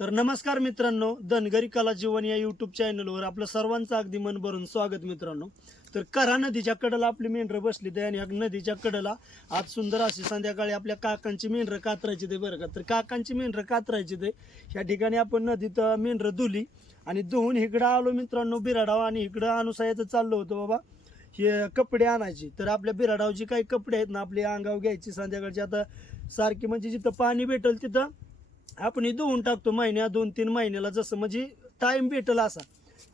तर नमस्कार मित्रांनो धनगरी कला जीवन या युट्यूब चॅनलवर आपलं सर्वांचं अगदी मन भरून स्वागत मित्रांनो. तर करा नदीच्या कडेला आपली मेंढरं बसली ते आणि ह्या नदीच्या कडेला आज सुंदर अशी संध्याकाळी आपल्या काकांची मेंढरं कातरायची ते बरं का. तर काकांची मेंढरं कातरायची ते ह्या ठिकाणी आपण नदीत अं, मेंढरं धुली आणि धुवून इकडं आलो मित्रांनो बिराडाव आणि इकडं अनुसायाचं चाललो होतं बाबा. हे कपडे आणायचे. तर आपल्या बिराडावची काही कपडे आहेत ना आपली अंगावर घ्यायची संध्याकाळची. आता सारखी म्हणजे जिथं पाणी भेटल तिथं आपण हे धुवून टाकतो महिन्या दोन तीन महिन्याला जसं म्हणजे टाईम भेटल असा.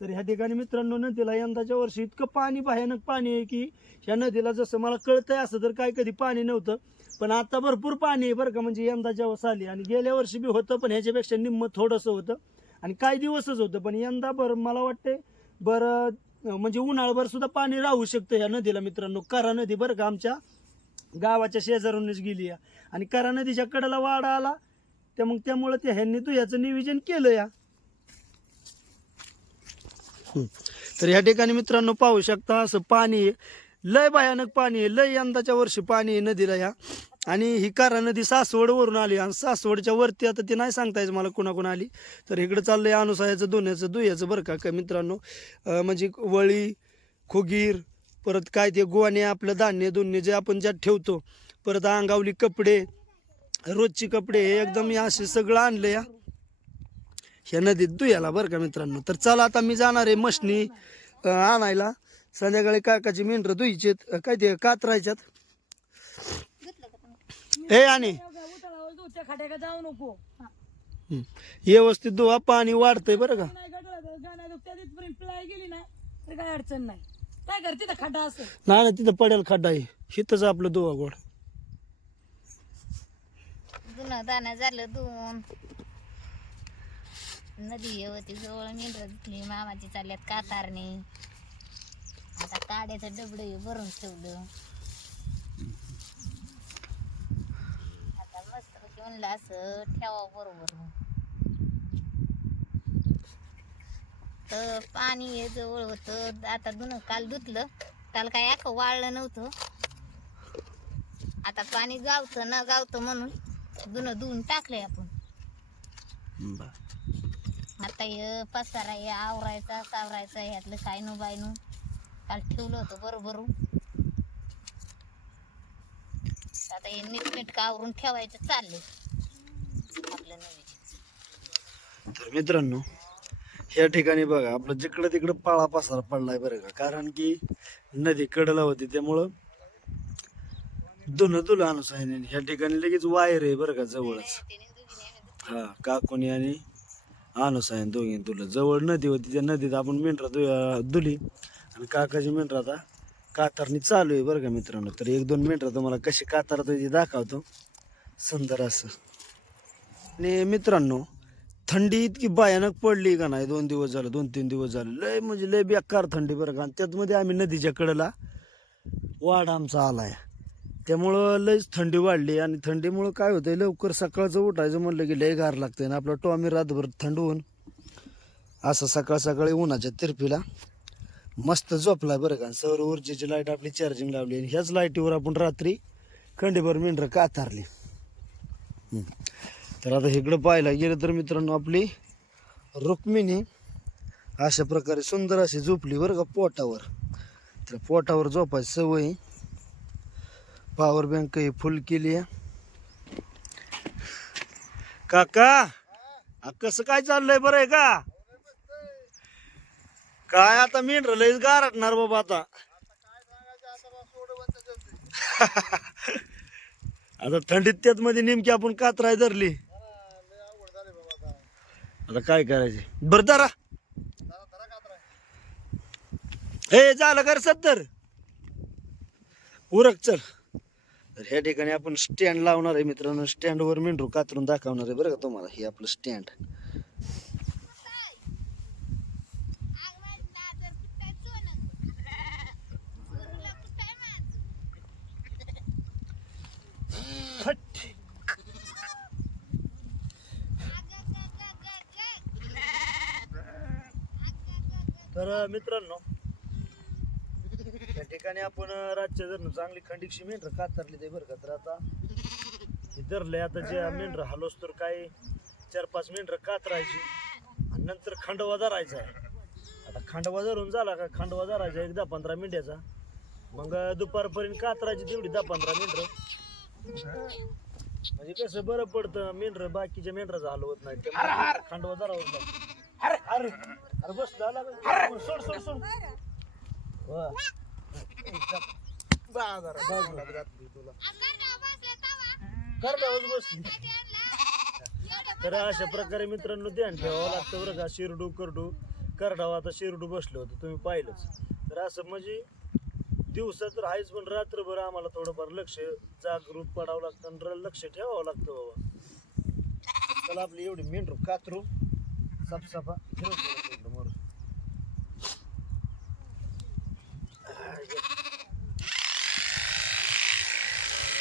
तर ह्या ठिकाणी मित्रांनो नदीला यंदाच्या वर्षी इतकं पाणी भयानक पाणी आहे की ह्या नदीला जसं मला कळतंय असं तर काय कधी पाणी नव्हतं. पण आता भरपूर पाणी आहे बरं का म्हणजे यंदाच्या आली. आणि गेल्या वर्षी बी होतं पण ह्याच्यापेक्षा निम्म थोडंसं होतं. आणि काही दिवसच होतं पण यंदा बरं मला वाटते बरं म्हणजे उन्हाळभर सुद्धा पाणी राहू शकतं ह्या नदीला मित्रांनो. करा नदी बरं का आमच्या गावाच्या शेजारूनच गेली आहे आणि करा नदीच्या कडेला वाडा आला त्या मग त्यामुळं ते ह्यांनी तू ह्याचं नियोजन केलं या. तर ह्या ठिकाणी मित्रांनो पाहू शकता असं पाणी आहे. लय भयानक पाणी आहे. लय यंदाच्या वर्षी पाणी आहे नदीला या. आणि ही कारा नदी सासवडवरून आली आणि सासवडच्या वरती आता ते नाही सांगता यायचं मला कुणाकुणा आली. तर इकडं चाललंय अनुसायाचं दोन्याचं दुह्याचं बरं का काय मित्रांनो? अं, म्हणजे वळी खुगीर परत काय ते गोवाने आपलं धान्य दोन्ही जे आपण ज्यात ठेवतो परत अंगावली कपडे रोजची कपडे हे एकदम असे सगळं आणलं या ह्या नदीत दुयाला बरं का मित्रांनो. तर चला आता मी जाणार आहे मशनी आणायला. संध्याकाळी काकाची मेंढरं दुईचेत अं, काय ते कातरायच्यात. हे आणि. जाऊ नको हं. व्यवस्थित धुवा पाणी वाढतंय बरं का. गेली ना तर काय अडचण नाही काय तिथं खड्डा नाही ना तिथं पडेल खड्डा आहे. हिथंच आपलं धुवा गोड. जुनं दाणं झालं धुवून नदी होती जवळ मेंढर धुतली मामाची चालल्यात कातारणी. आता काड्याचं डबडं भरून ठेवलं. आता मस्त म्हणलं असं ठेवा बरोबर. तर पाणी हे जवळ होतं. आता धुणं काल धुतलं काल काय आखं वाळलं नव्हतं. आता पाणी गावतं न गावतं म्हणून. धुणं धुवून टाकलंय आपण. आता हे पसारा हे आवरायचा सावरायचा ह्यातलं काय नु बायनू काल ठेवलं होतं बरोबर आता हे नीटनीटकं आवरून ठेवायचं चाललंय. आपलं नवीन. तर मित्रांनो या ठिकाणी बघा आपलं जिकडं तिकडं पाळा पसारा पडलाय बरं का. कारण की नदी कडला होती त्यामुळं धुणं धुलं अनुसायने ह्या ठिकाणी लगेच वायर आहे बरं का जवळच. हा काकुनी आणि अनुसायन दोघी धुलं जवळ नदी होती त्या नदीत आपण मेंढरा धुली. आणि काकाची मेंढरा आता कातारणी चालू आहे बरं का मित्रांनो. तर एक दोन मेंढरा तुम्हाला कशी कातारत ते दाखवतो. सुंदर असं. आणि मित्रांनो थंडी इतकी भयानक पडली का नाही? दोन दिवस झालं दोन तीन दिवस झाले. लय म्हणजे लय बेकार थंडी बरं का. आणि त्यातमध्ये आम्ही नदीच्या कडेला वाढ आमचा आलाय. त्यामुळं लयच थंडी वाढली आणि थंडीमुळं काय होतं लवकर सकाळचं उठायचं म्हणलं की लय गार लागतंय ना आपलं टॉमी रातभर थंड होऊन असं सकाळ सकाळी उन्हाच्या तिरपीला मस्त झोपला बरं का. सौर ऊर्जेची लाइट आपली चार्जिंग लावली आणि ह्याच लाईटीवर आपण रात्री खंडीभर मेंढरं कातारली तर आता इकडं पाहायला गेलं तर मित्रांनो आपली रुक्मिणी अशा प्रकारे सुंदर अशी झोपली बरं का पोटावर. तर पोटावर झोपायची सवय पॉवर बँक ही फुल केली आहे. काका कसं काय चाललंय बरं आहे का? काय आता मेंढर लयच गारटणार बाबा आता. आता थंडीत त्यात मध्ये नेमकी आपण कातराय धरली. आता काय करायचे? बर धरा. हे झालं कर सत्तर? उरक चल. तर ह्या ठिकाणी आपण स्टँड लावणार आहे मित्रांनो. स्टँडवर मेंढरू कातरून दाखवणार आहे बरं का तुम्हाला. हे आपलं स्टँड तर मित्रांनो ठिकाणी आपण रातच्या जर चांगली खंडीकशी मेंढर कातरली ते बरं का तर आता. हे धरलंय आता जे मेंढर हलोस तर काय चार पाच मिनिटं कातरायची. आणि नंतर खंडवा धरायचा. आता खंडवा धरून झाला का? खंडवा धरायचा एक दहा पंधरा मिनिटाचा मग दुपारपर्यंत कातरायची तेवढी दहा पंधरा मिनिटं म्हणजे कसं बरं पडतं मेंढर बाकीच्या मेंढराचं हलवत नाही. त्यामुळे खंडवा धरावं लागतं. अरे अरे अरे बस झाला? सोड सोड सोड. तर अशा प्रकारे मित्रांनो ध्यान ठेवावं लागतं बरं का. शिरडू करडू. करडावा आता शिरडू बसलो होतं तुम्ही पाहिलंच. तर असं म्हणजे दिवसा तर आहेच पण रात्रभर आम्हाला थोडंफार लक्ष जागृत पडावं लागतं आणि लक्ष ठेवावं लागतं बाबा. चला आपली एवढी मेंढरू कातरू साफसाफा.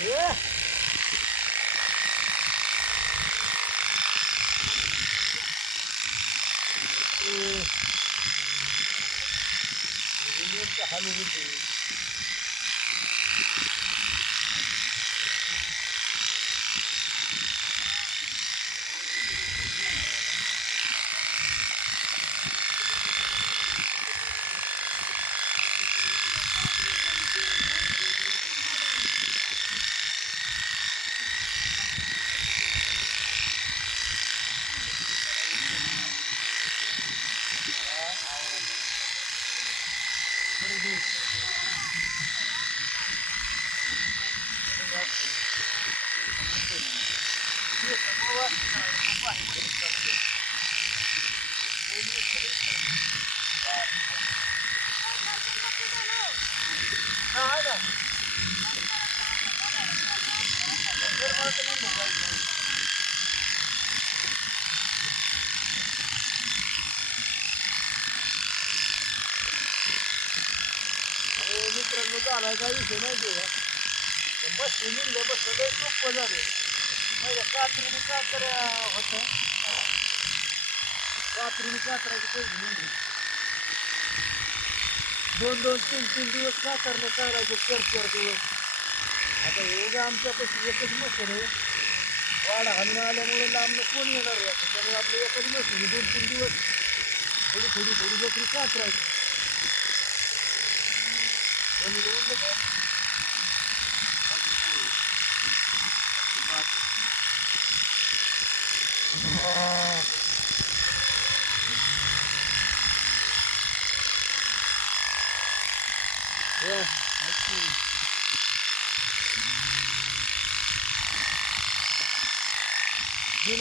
ठेवू थोडं इकडं वर. ये. अहो, मित्रांनो झाला काय विषय माहिती आहे का बस निघलं बस लय सोपं झालं नाही का कात्रीने कातर होतं कात्रीने कातरायची पहिली निघली दोन दोन तीन तीन दिवस कातरणे करायचे चार चार दिवस. आता एवढं आमच्यापासून एकच मशीन आहे. वाडा हाणून आल्यामुळे लांबनं कोण येणार आहे? त्यामुळे आपलं एकच मशीन आहे. दोन तीन दिवस. थोडी थोडी थोडी बकरी कातरायची.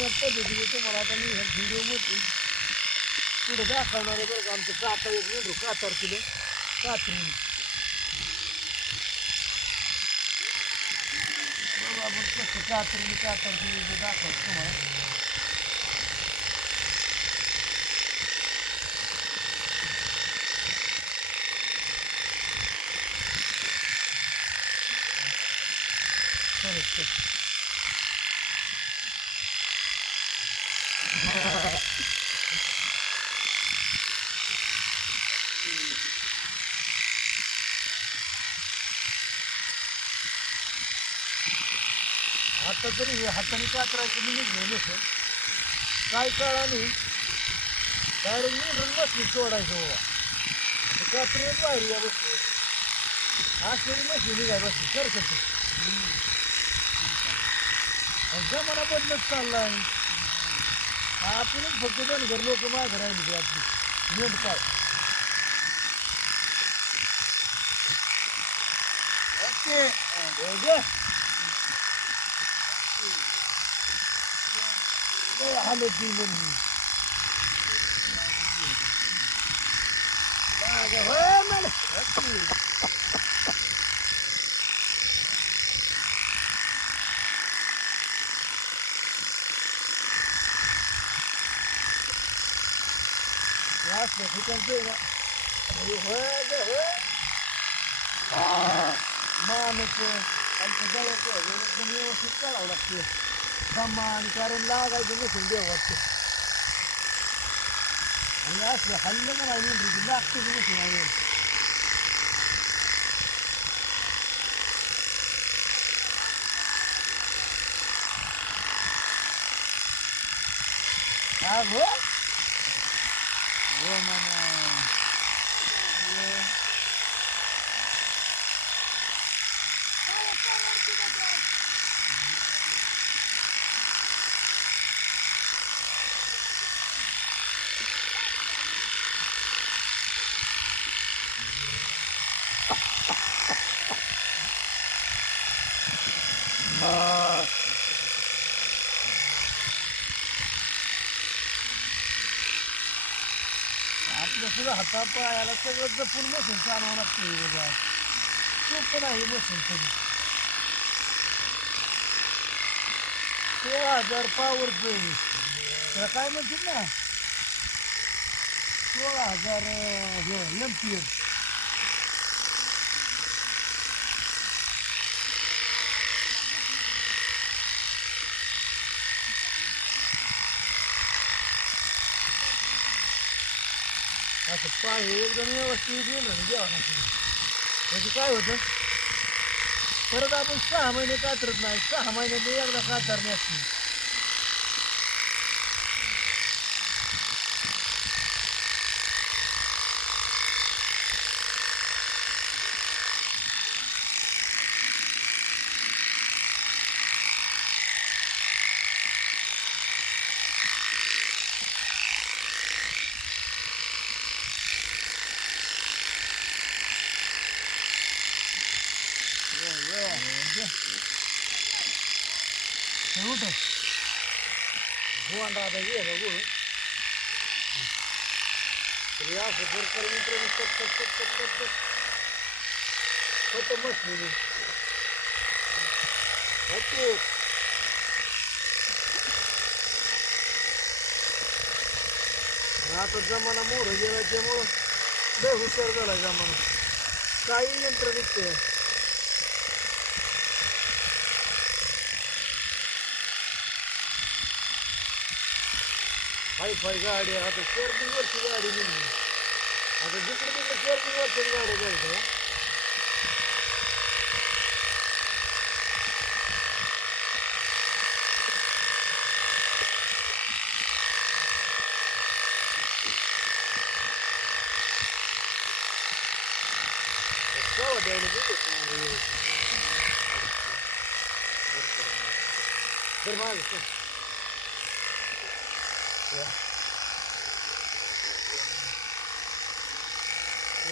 आणि येऊन लगेच जुन्या पद्धतीने तुम्हाला आता मी ह्या व्हिडिओमध्ये पुढे दाखवणार आहे बरं का आमचं काका एक मेंढरू कातर किलो कात्री बघू आपण कसं कात्रीने कातर किलो ते दाखवतो तुम्हाला आता तरी हे हाताने कातरायचं मी निघलो नसेल काय काळाने डायरेक्ट मी रंग बसली सोडायचं बाबा. आता कात्री बाहेर या बसतो असलेली मशीन निघाय बसली कर करतो जमाना बदलत चाललाय आपणच फक्त घर लोक मागे राहिली आपली. नेम काय? ओके हो गया लय हालत दी म्हणून मागे होय मला. ओके. हे असलं ठिकाणचं आहे ना हे होय ग होय. मानचं आमचं जळाचं एकदम व्यवस्थित काढावं लागते. Tamam, zamankarınlığa kaydını şimdi yoktu. Allah asla hallemen aynen rüzgâr aktı bunu sunayım. Bravo. Bravo. जसं हाता पायाला सगळं जपून मशीनचं आणावं लागतं हे बघा सोपं नाही मशीनचं सोळा हजार पावरचं आहे. त्याला काय म्हणतील ना सोळा हजार हे एम्पियर असं पाय एकदम व्यवस्थित येईल ना म्हणजे काय होतं? परत आपण सहा महिने कातरत नाही. सहा महिन्यात एकदा कातरणे असते पांढरा ये कर मित्र कट कट कट आता जमाना मोर गेला त्यामुळं बेहुशार झाला जमाना. काही यंत्र निघते हायफाय गाडी आता चेअरची गाडी निघली आता जिकडे तिकडे चेअरची गाडी घ्यायचं Нормально, что?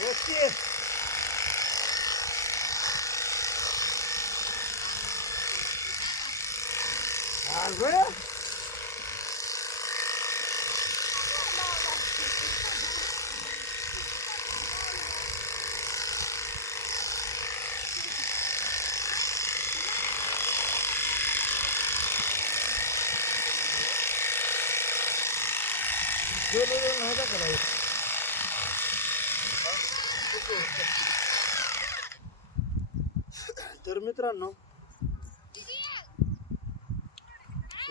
Oxi! Água! तर मित्रांनो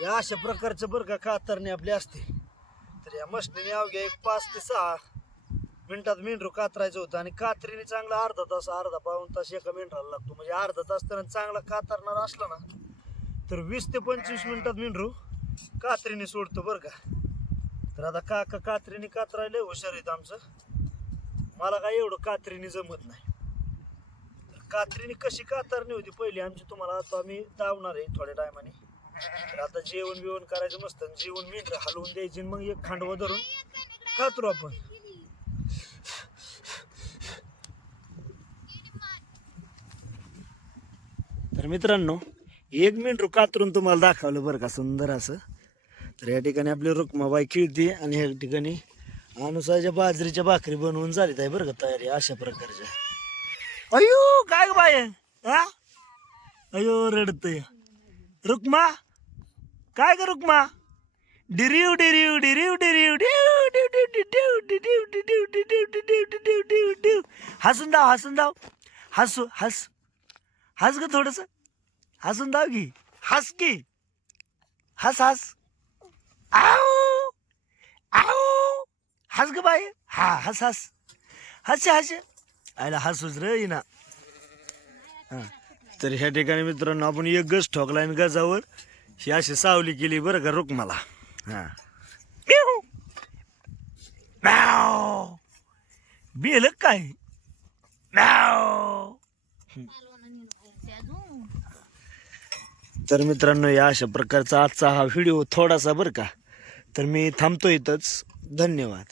या अशा प्रकारचं बरं का कातरणी आपली असते. तर या मशनीने अवघ्या एक पाच ते सहा मिनिटात मेंढरू कातरायचं होतं आणि कात्रीने चांगला अर्धा तास अर्धा पाऊन तास एका मेंढराला लागतो. म्हणजे अर्धा तास तर चांगला कातरणार असला ना तर वीस ते पंचवीस मिनिटात मेंढरू कात्रीने सोडतो बरं का. तर आता काका कात्रीने कातरायला हुशार आहेत आमचं. मला काय एवढं कात्रीने जमत नाही. कात्रीने कशी कातरणी होती पहिली? आमची तुम्हाला आता आम्ही दावणार आहे थोड्या टायमाने तर आता जेवण बिवण करायचं मस्त आणि जेवण मीठ हलवून द्यायची आणि मग एक खांडवा धरून कातरू आपण. तर मित्रांनो एक मिनिट कातरून तुम्हाला दाखवलं बरं का सुंदर असं. तर या ठिकाणी आपली रुक्माबाई खिळते आणि या ठिकाणी अनुसाच्या बाजरीच्या भाकरी बनवून झाली आहे बरं का तयारी अशा प्रकारच्या. अयो काय ग बाय हा? अयो रडतय. रुक्मा? काय ग रुक्मा? डिरीव डिरीव डिरीव डिरीव हसून धाव हसून धाव हसू हस. हस ग थोडस. हसून धाव की. हस की. हस हस. आऊ! आऊ! हस ग बाय हा हस हस. हस हस. आयला हसूच रे ना हां. तर ह्या ठिकाणी मित्रांनो आपण एक गज ठोकला आणि गजावर ही अशी सावली केली बरं का रुक मला हा म्याव. बेल काय? म्याव. तर मित्रांनो या अशा प्रकारचा आजचा हा व्हिडिओ थोडासा बरं का. तर मी थांबतो इथंच. धन्यवाद.